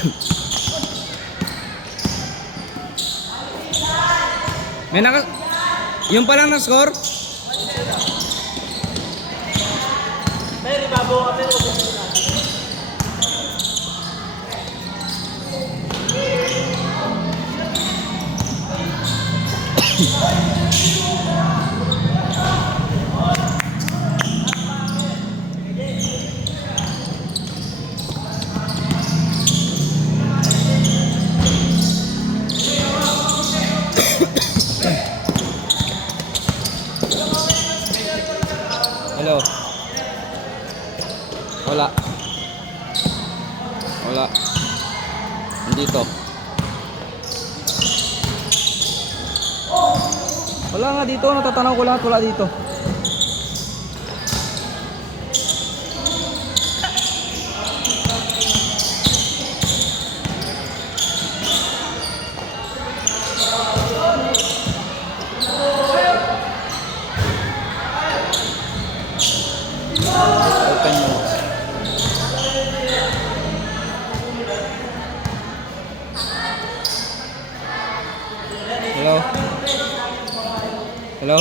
May naka... Yung pa lang na-score? Pero babo kami o Hello. Wala. Wala. Dito. Wala nga dito, natatanaw ko lahat, wala dito. Open mo. Hello? Hello?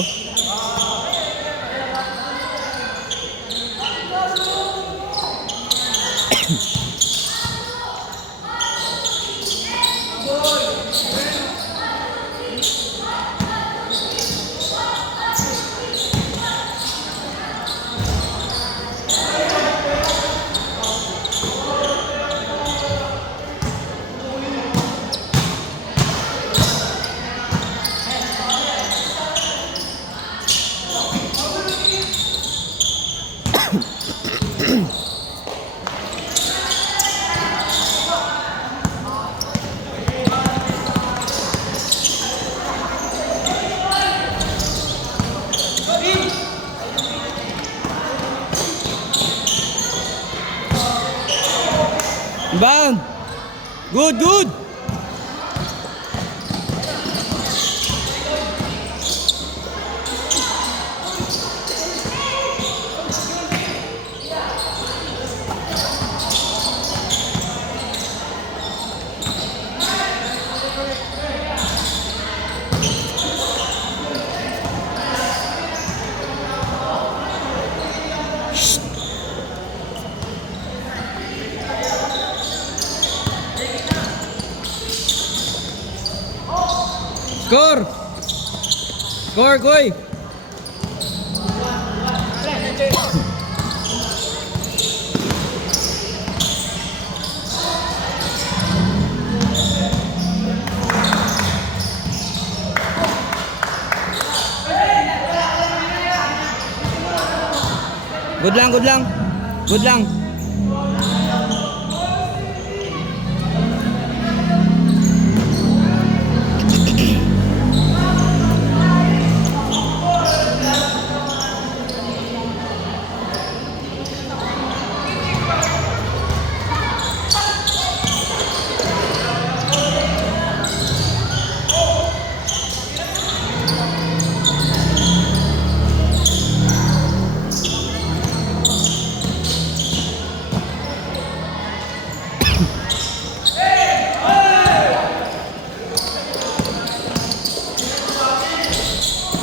Bang! Good, good! Score! Score, Koy! Good lang, good lang. Good lang.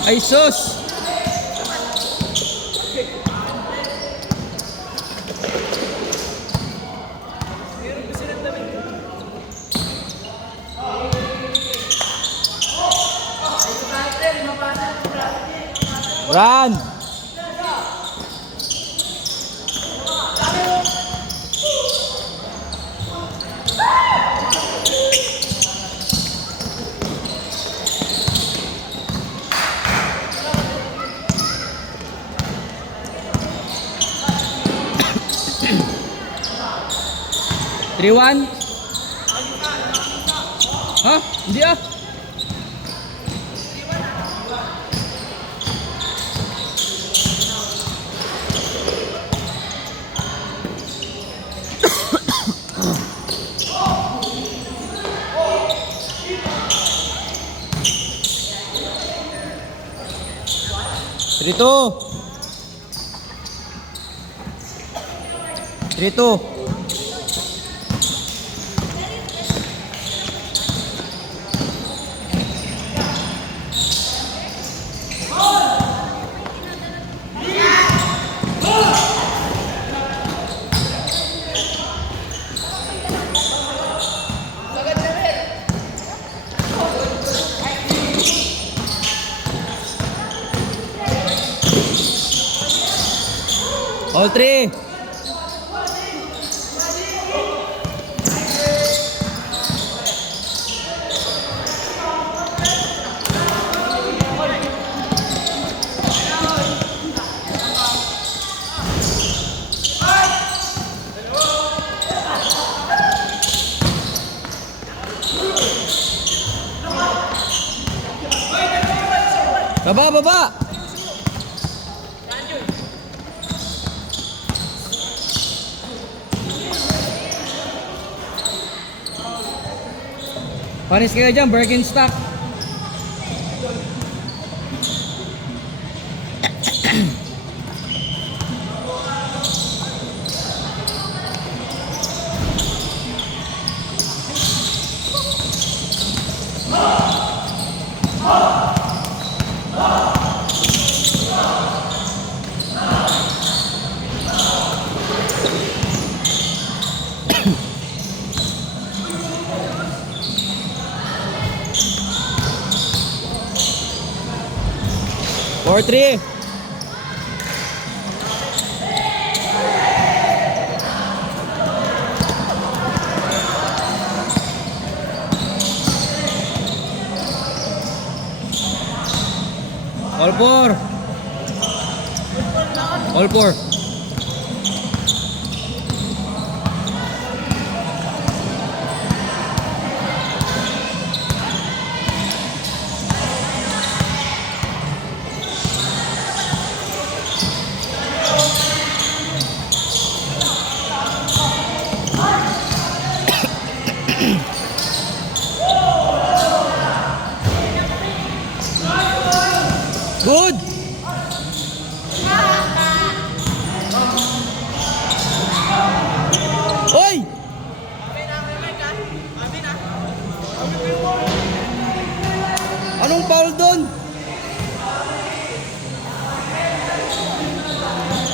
Ay sus! Run! 3-1? Ha? Hindi ah. Rito. Rito. Ball 3. Baba, baba! Panis kayo dyan, Birkenstock. Four, 3. All 4. All 4. Good! Oy! Anong foul doon?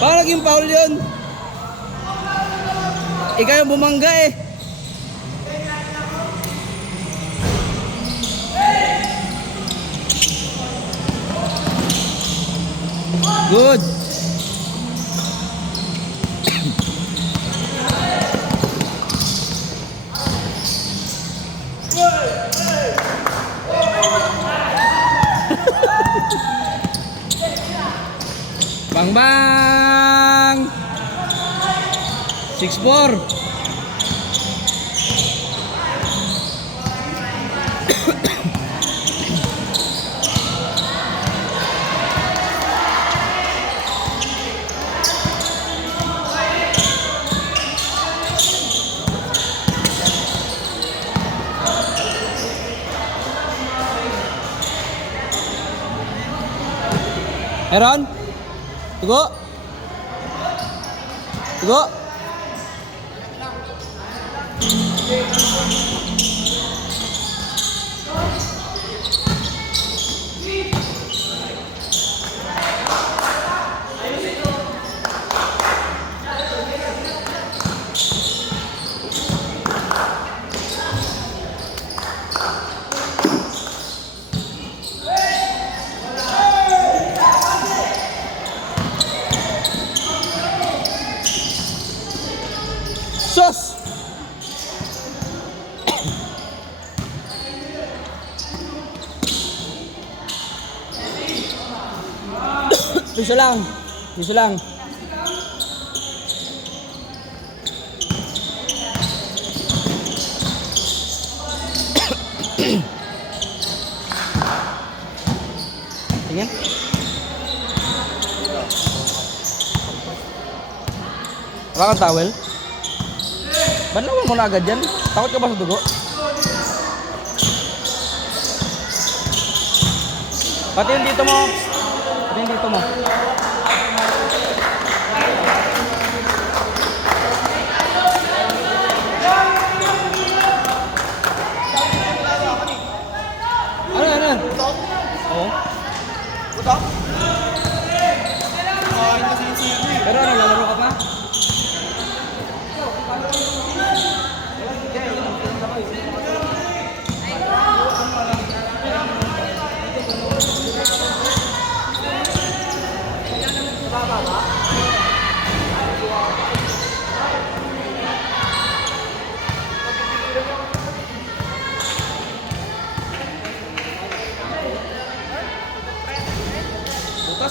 Parang naging foul yun. Ikaw yung bumangga eh. Good. Bang bang. 6-4. Aaron, tugo. Tugo. Sus! Piso lang. Piso lang. Tingin. Wala kang towel? Ba't naman mo na agad yan? Takot ka ba sa dugo? Pati yung dito mo. Pati yung dito mo. Ano? Oo. Buto? Pero ano, lalaro ka pa?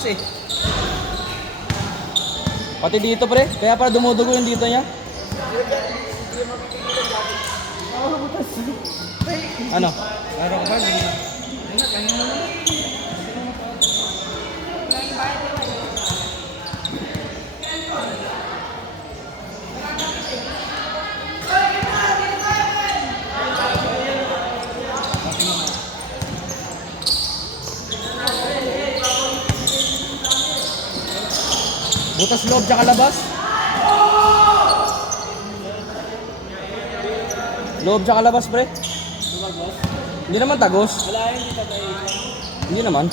malakas eh. Pati dito pre, kaya para dumudugo yung dito niya. Ano? Laro ka ba? Butas loob tsaka labas. Loob tsaka labas pre. Hindi naman tagos. Wala yun, di tatay. Hindi naman.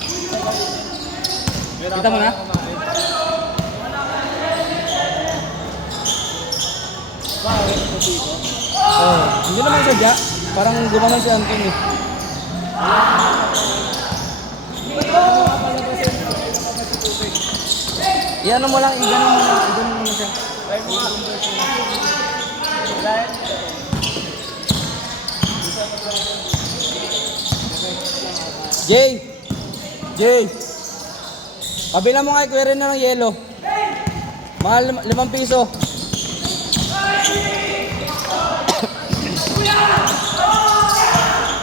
Kita mo na? Bakit? Puti ko? Oh, hindi naman sadya. Parang gumanon si Anton eh. Iyan mo lang, iganon mo na siya. Try mo nga. Wala yun. Jay! Jay! Pabila mo kay Kuya Ren na ng yelo. Mahal 5 piso.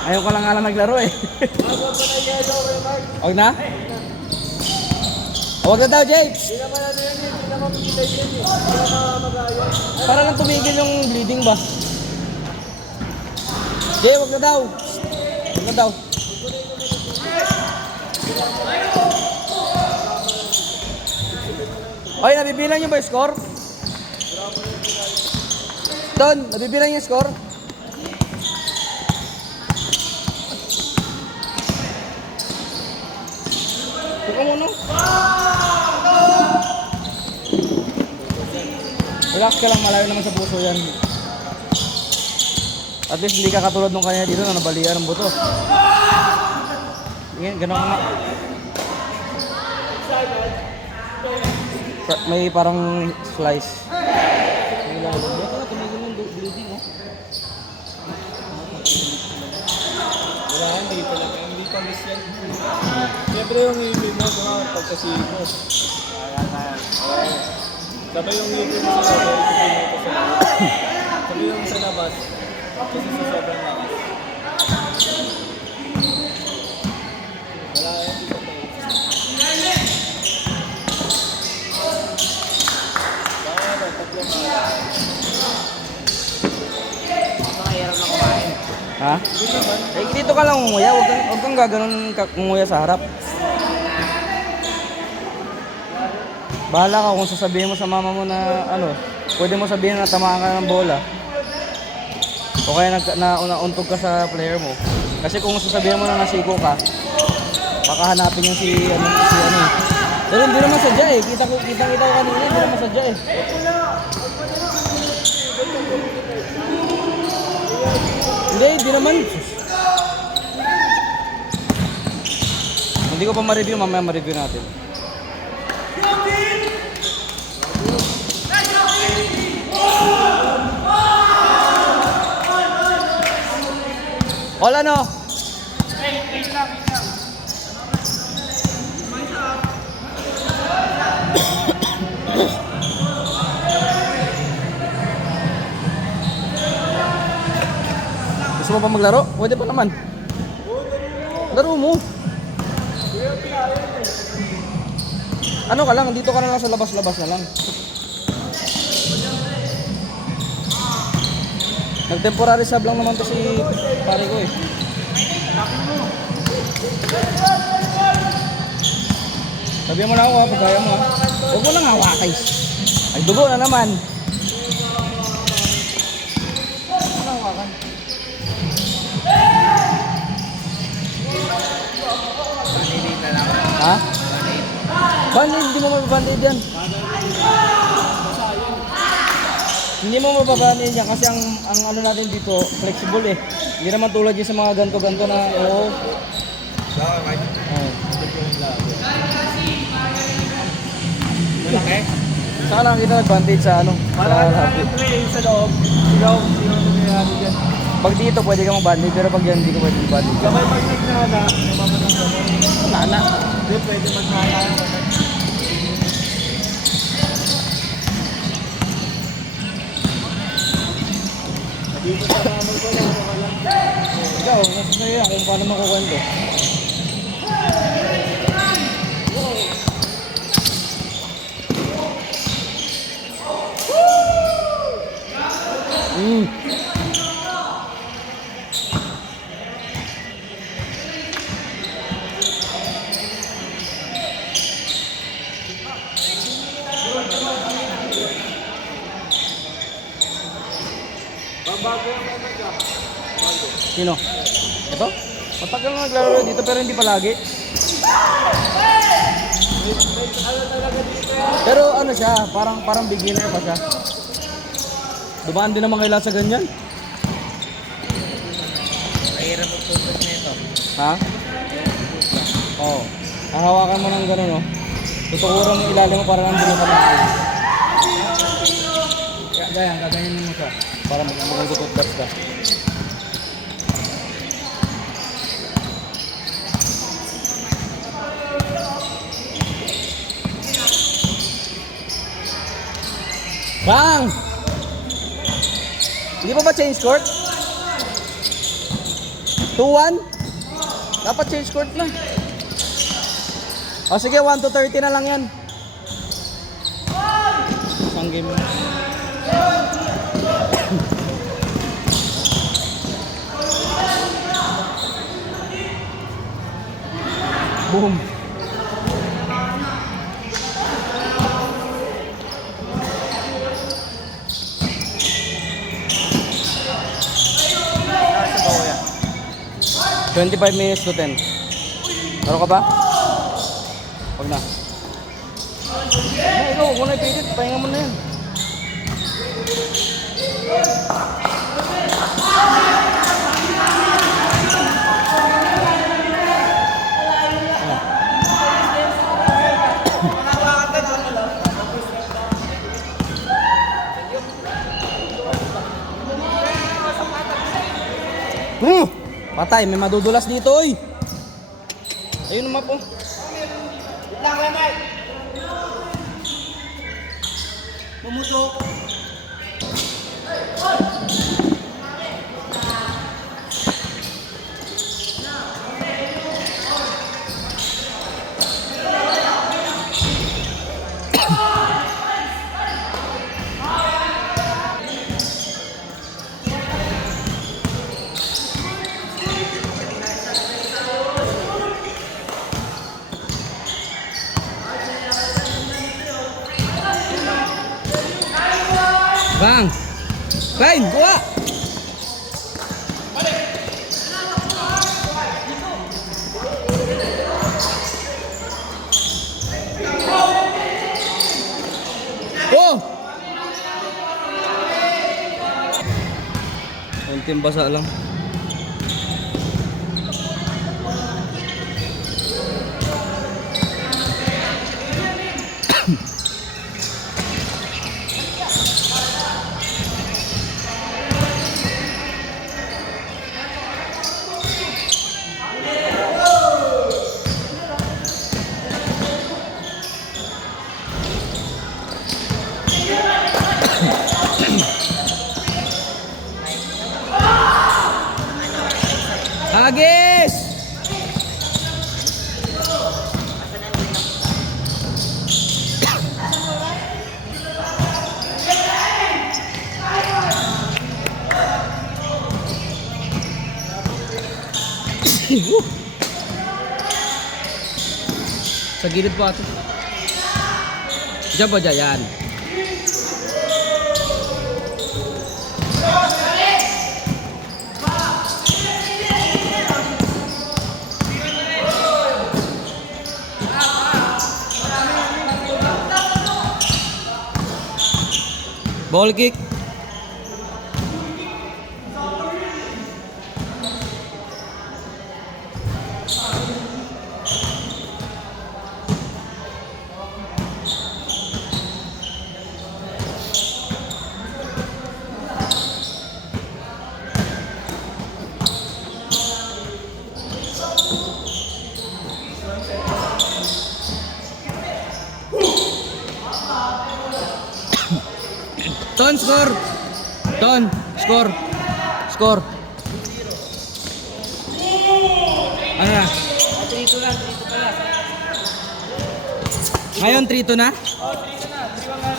Ayaw ko lang nga lang naglaro eh. Huwag na? Huwag na daw, Jay! Hindi naman ano yun, hindi naman pagkilay yun. Hindi naman mag-ayos. Para lang tumigil yung bleeding ba? Jay, huwag na daw! Huwag na daw. Oy, nabibilang niyo ba yung score? Don, nabibilang yung score? Ito muna. Relax ka lang, malayo naman sa puso yan. At least hindi ka katulad nung kanya dito na nabalian ng buto. Ganyan, ganun nga. May parang slice. May lalo. Dito na, tumigil yung bleeding, oh. Wala, hindi talaga. Hindi pa miss yan. Siyempre yung ngipin mo, pagkasiko. Ayan. Sabay yung ngipin mo sa sabay, ngipin mo sa labas. Sabay yung sa labas, kasi sa sobrang lakas. Wala, hindi pa tayo. Bakit? Tatlong mahirap na kumain. Ha? Eh, dito ka lang umuya. Huwag kang gaganon umuya sa harap. Bahala ka kung sasabihin mo sa mama mo na ano, pwede mo sabihin na tamaan ka ng bola. O kaya nauntog ka sa player mo. Kasi kung sasabihin mo na nasiko ka, baka hanapin yung si ano eh. Pero hindi naman sadya eh. Kita ko kanina, hindi naman sadya eh. Hindi naman. Hindi ko pa ma-review, mamaya ma-review natin. All ano? Gusto mo pa maglaro? Pwede pa naman. Laro mo. Ano ka lang, dito ka na lang sa labas-labas na lang. Nag-temporary sub lang naman to si pare ko eh. Sabihan mo na ako ha, pagkaya mo ha. Huwag mo nang hawakay. Ay, dugo na naman. Ano hawakan? Ha? Band-aid, hindi mo mababand-aid yan. Hindi mo mababand-aid yan kasi ang ano natin dito, flexible eh. Hindi naman tulad yung sa mga ganto-ganto na oo. Malaki? Saan lang kita nag-bandage sa ano? Para Sa sa loob. Sigaw. Sino nangyayari dyan? pag dito pwede ka mag-bandage pero pag yan hindi ko pwede mag-bandage. Kapag pag nagnana, namamanang gano'n. Nana. Hindi, pwede magnana. Dito sa mama ko lang, wala. Ikaw, nasa sa'yo yan kung paano makukwento. Mm. Bago ang ano ka. Bago. Sino? Ito? Matagal na naglaro dito pero hindi palagi. Ano talaga dito? Pero ano siya, parang beginner pa siya. Dumaan din naman kailangan sa ganyan. Mahirap magtutok nito. Ha? Oo. Hahawakan mo ng gano'n, no? Tutukuran yung ilalim mo para nandun ka na. Ganyan, kaganyan mo siya. Para mag-tututlas ka. Bang! Hindi pa ba change court? 2-1? Dapat change court na. O sige, 1 to 30 na lang yan. Isang game na. Boom. Nasa bawa yan. 25 minutes to 10. Laro ka ba? Huwag na. Ikaw, huwag mo na ipilit. Pahinga mo na yan. Patay, may madudulas dito, oy. Ayun naman po. Pumutok. Bang! Fine, kuha! Oh! Kunting basa lang. Agis! Sa gilid po ate. Diyan ba dyan? Yan. Ball kick. Ton, score! Ton, score! Score. Ano na? 3-2 lang, 3-2 pala. Ngayon 3-2 na? Oh, 3-2 na, 3-1 nga.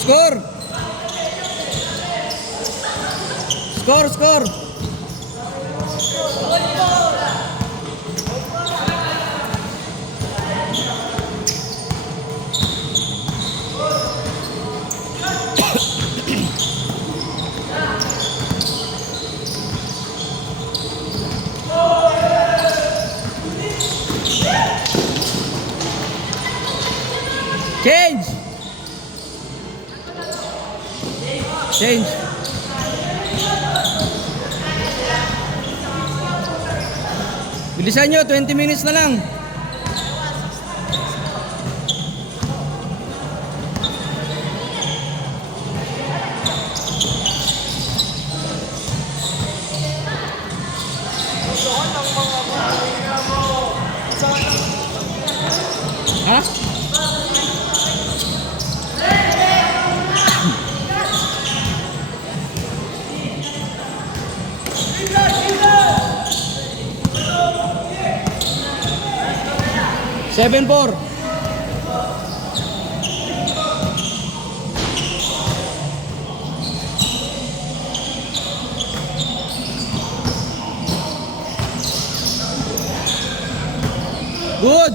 Score! Score, score! Change! Change! Bilisan nyo, 20 minutes na lang. Ha? Seven four. Good.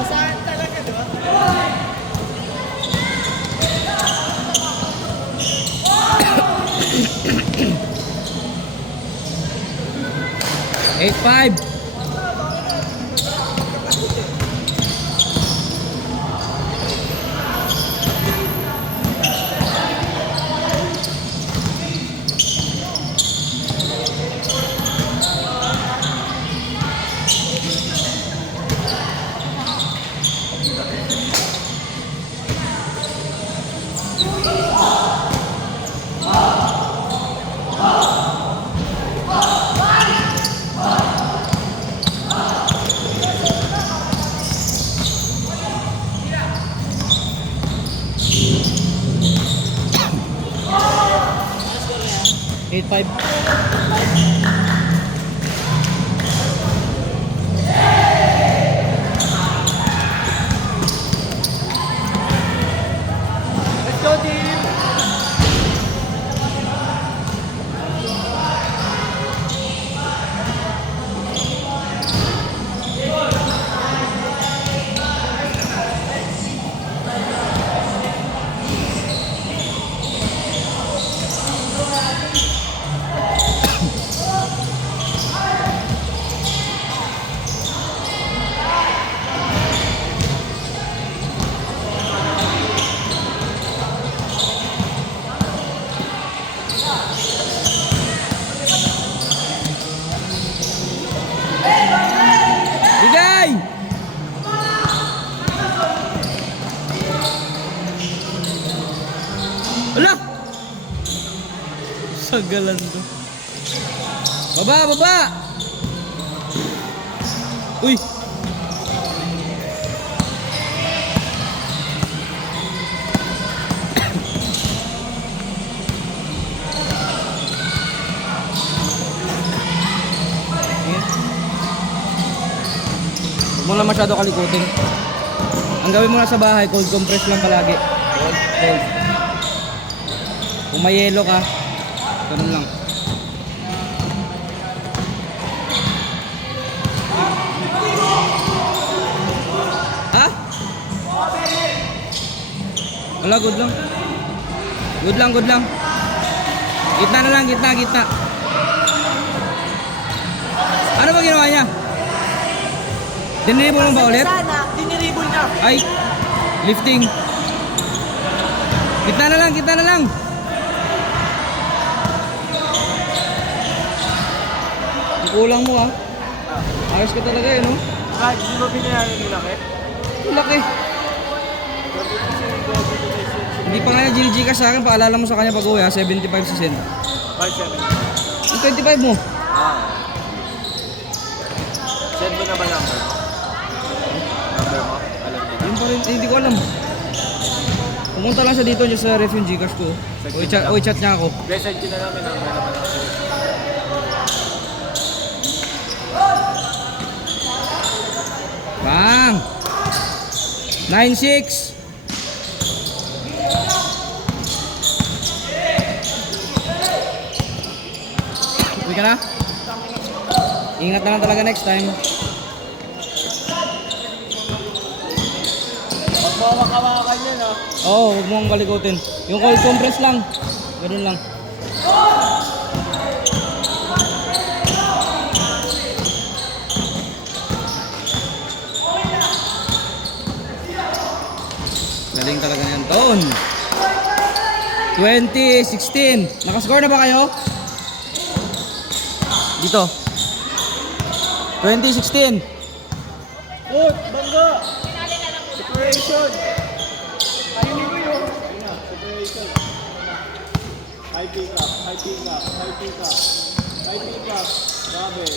Masahan talaga, di ba? 8-5. Eight five. Let's go, team! Bigay! Ala! Sagalan to. Baba, baba! Uy! Huwag mo lang masyado kalikutin. Ang gawin mo na sa bahay, cold compress lang palagi. Cold. Kung may yellow ka, ganun lang. Ha? Wala, good lang. Good lang, good lang. Gitna na lang, gitna, gitna. Ano ba ginawa niya? Dinibol mo ba ulit? Sana, diniribol niya. Ay, lifting. Gitna na lang, gitna na lang. Ang kulang mo ah. Ayos ka talaga eh, no? Kahit di ba binayaran nila laki? Ang laki. Hindi pa nga yung GG ka sa akin, paalala mo sa kanya pag uwi ha, 75 si Sen. 5-7. Yung 25 mo. Send mo na ba number? Number mo? Alam niya. Yun pa rin, hindi ko alam. Pumunta lang siya dito dyan sa refugee cash ko. O i-chat niya ako. Message ko na namin number naman ako. Bang! 9-6. Uwi ka na? Ingat na lang talaga next time. Pag mawakawakan yan ah. Oo, huwag mo ang kalikutin. Yung cold compress lang. Ganun lang. Galing talaga na yan, Ton. 2016. Nakascore na ba kayo? Dito. 2016. Oh, bangga! Separation! Ayun mo yun. Ayun na, separation. High pick up, high pick up, high pick up. High pick up. Double.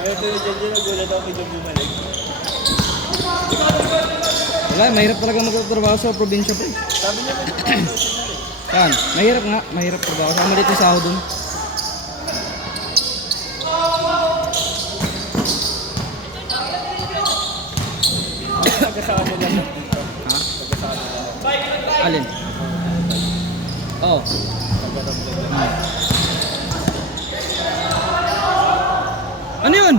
Ayaw tayo dyan nagulat ako kay bumalik. Wala, mahirap talaga magtatrabaho sa probinsya po. Sabi niya may Yan, mahirap nga, mahirap trabaho. Saka maliit yung sahod dun. pagkasama niya lang dito. Ha? Pagkasama niya. Alin? Oo. Ano yun?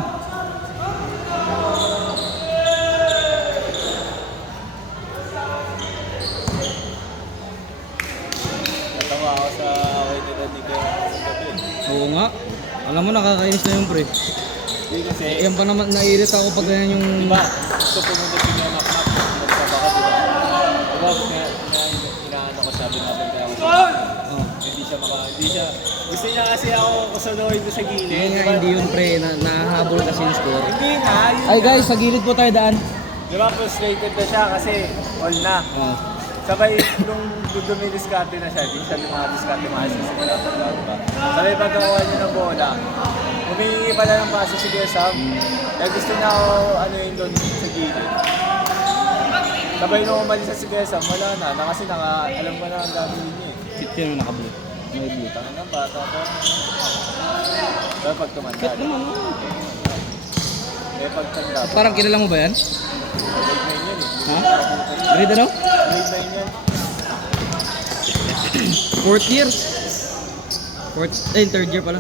Natawa ako sa away nila ni Kuya sa gabi. Oo nga. Alam mo, nakakainis na yung pre. Hindi kasi, Yan pa naman, naiirita ako pag ganyan yung... diba, gusto pumunta si Kuya Makmak, nagsaba ka, diba? Diba, inaano ko sabi natin kaya ako. Oh. Hindi siya, gusto niya kasi ako kusunoy doon sa gilid. Hindi nga, diba? hindi yun pre, nahabol kasi yung score. Hindi nga, yun Ay nga. guys, sa gilid po tayo daan. Diba, frustrated na siya kasi all na. Oh. Sabay, nung dumidiskarte na siya, di siya lumadiskarte maayos kasi wala pa lang ba. Sabay pagkakuha niya ng bola, humingi pala ng paso si Kuya Sam. Kaya gusto niya ako ano yun doon sa gilid. Sabay nung umalis sa si Kuya Sam, wala na kasi alam ko na ang gagawin niya eh. Fit yun yung naka-blue. May blue. Tangan ng bata ko. Pero pag tumanda, Fit naman. Oh. eh pagtanda, Parang kilala mo ba yan? grade 9 yan eh. Ha? Grade ano? Grade 9 yan. Fourth year? Third year pala.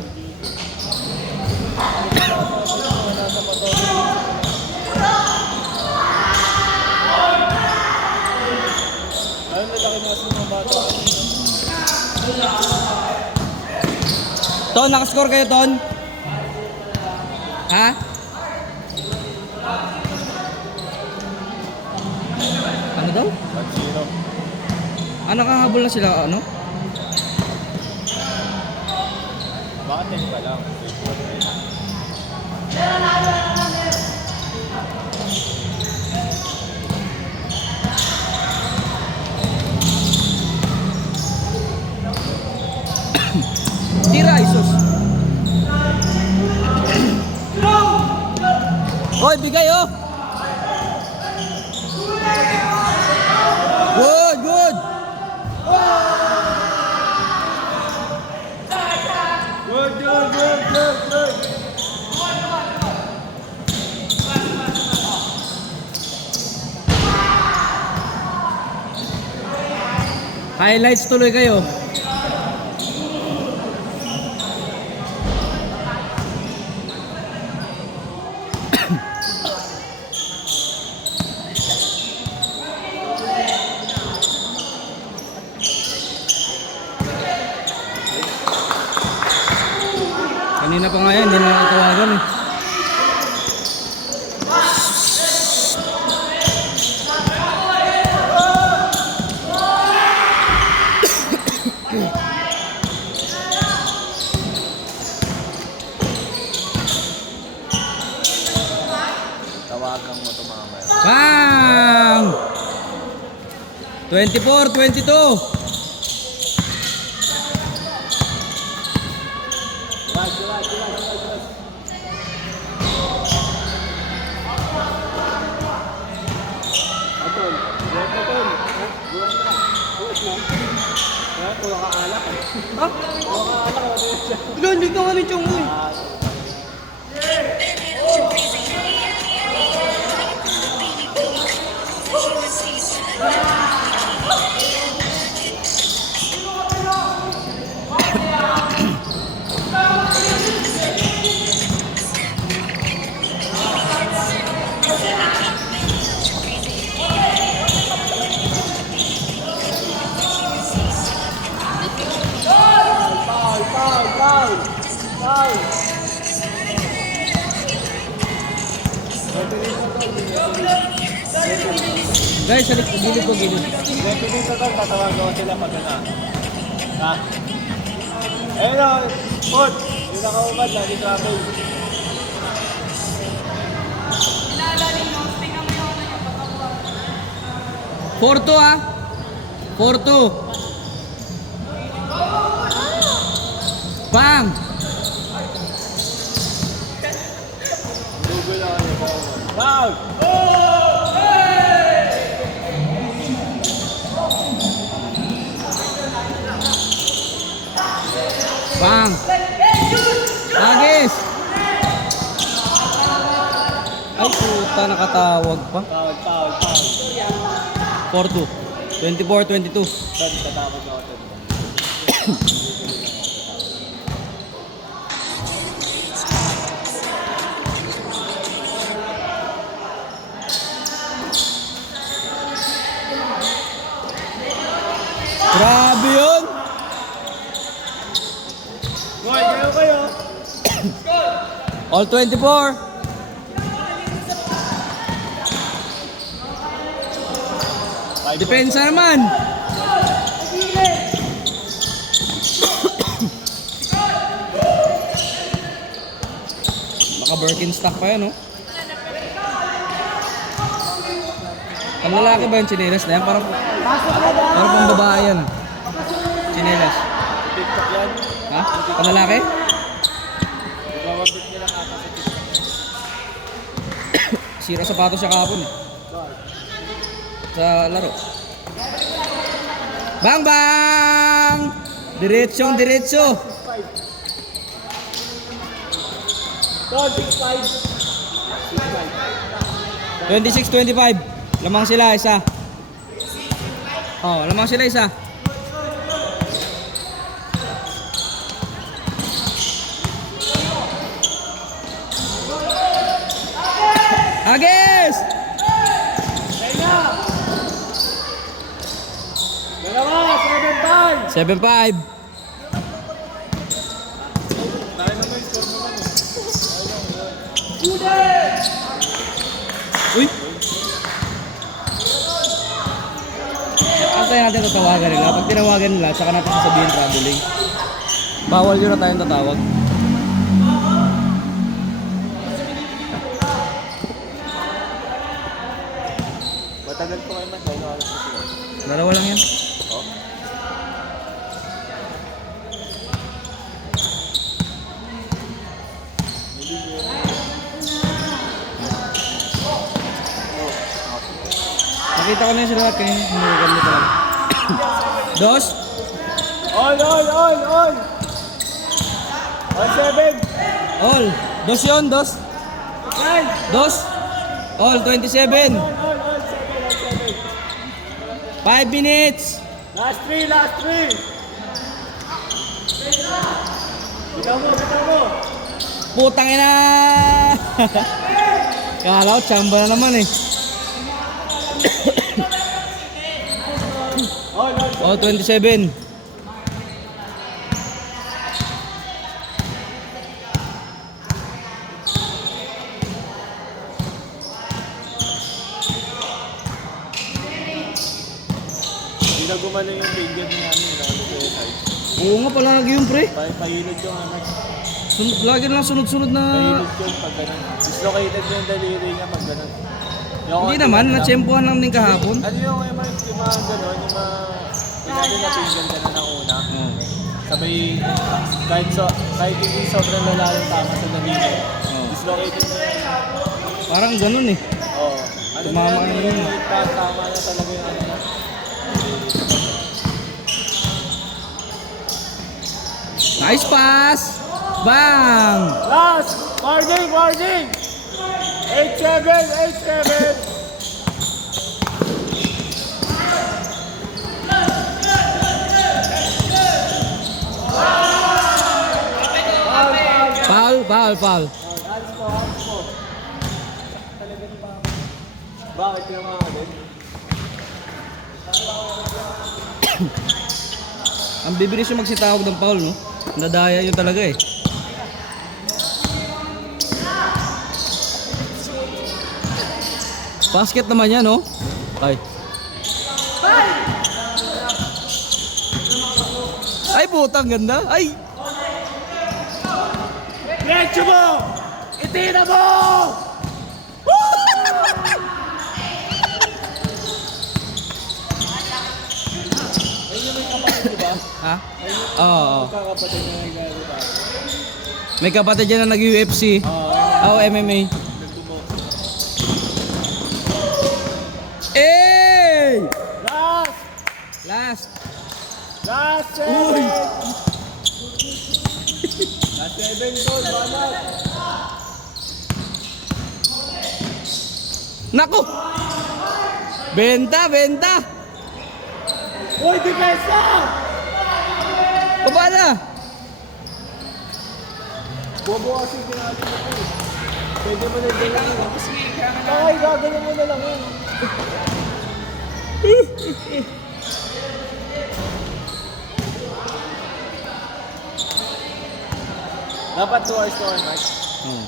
Ayun, lalaki na sa mga bata. Ton, nakascore kayo, Ton? Ha? Ano daw? 1-0. Ano nakahabol na sila, ano? Baka 10 pa lang. Tira, Isos. Hoy, bigay oh. Good, good. Good. Highlights tuloy kayo. Kanina pa nga yan, hindi na nakatawagan eh. Tawagan mo ito mamaya. Bang! 24-22. Atol, buwan ka tol. Buwan ka. Buwan na. Kaya puro ka alak eh. Ha? Puro ka alak eh. Wala, hindi ka nga ni Chong Uy. Foul! Guys, gilid ko, gilid. Referee sa tol, tatawagan ko sila pag ano. Ha? Ayun o, Port! Yung nakaubad, lagi travel. Porto ah. Porto. Bang! Google ako niya. Foul! Bang! Agis! Ay puta, nakatawag pa. Foul, foul, foul. Porto. 24-22. Tol, tatawag ako tol. Grabe yun! Boy, kayo! All 24. Depensa naman. Baka Birkenstock pa yan, oh. Ang lalaki ba yung chinelas na yan? Parang pang babae yan. Chinelas. TikTok yan. Ha? Ang lalaki? Ibababit nila ata sa TikTok. Sira sapatos siya kahapon, eh. Sa laro. Bang bang! Diretsong diretso. Tol, 6'5". 26-25. Lamang sila isa. Oh, lamang sila isa. Agis! Dalawa, 7'5". 7-5. Tayo naman yung score naman eh. Uy! Antayin natin tatawagan nila. Pag tinawagan nila, saka natin sasabihin traveling. Bawal yun na tayong tatawag. Matagal ko kayo man, dahil alas na sila. Dalawa lang yan. Oh? Nakita ko na yung sinulat kayo. Humugan mo talaga. Dos? On! On 7! All. Dos yun, dos. Dos. All, 27. On 7. 5 minutes. Last three, last three! Bitaw mo, bitaw mo! Putang ina! Kala ko, chamba na naman eh. Oh, 27. Hindi na gumano yung finger niya ano, ano ko yung side. Oo nga pala lagi yung pre. Pahilod yung ano. Lagi lang sunod-sunod na... Pahilod yung pag ganun. Dislocated yung daliri niya pag ganun. Hindi naman, na-tsempuhan lang din kahapon. Ano yung mga ganun, yung mga pinali na finger ka na ng una. Oh. Sabay, kahit hindi sobrang lala yung tama sa daliri. Oh. Dislocated na yun. Parang ganun eh. Oo. Ano Tumama na na yun, yun. tama na talaga yung ano. Nice pass! Bang! Last! Margin! Margin! 8-7! 8-7! Foul, foul, foul. Alis mo, alis mo. Talaga ni Mama. Bakit yung mga ulit? Ang bibilis yung magsitawag ng foul, no? Nadaya yun talaga eh. Basket naman yan, no? Ay. Ay, putang ganda. Ay! Diretso mo! Itina mo! Ha? Oo. Kakapatid na naglaro tayo. May kapatid dyan na nag-UFC. Oo, MMA. Eh! Last! Last. Last 7! Uy! Last 7 goal, banat! Nako! Benta, benta! Uy, depensa! Baba na! Bobo kasi pinali mo ko eh. Pwede mo na dyan lang yun. Ay, gagawin mo na lang yun. Dapat 2 hours to 1 match. Oh.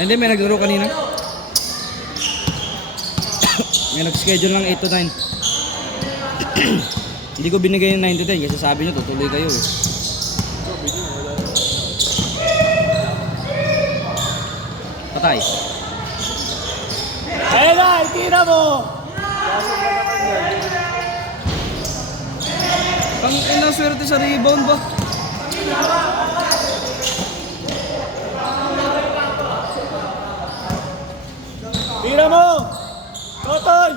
Hindi, may naglaro kanina. May nag-schedule lang 8 to 9. Hindi ko binigay yung 9 to 10 kasi sabi nyo tutuloy kayo eh. Patay. Ayun na, itira mo! Ang ina swerte sa rebound ba? Tira mo! Totoy!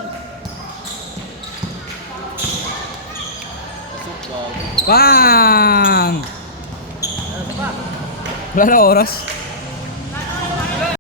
Bang! Wala na oras.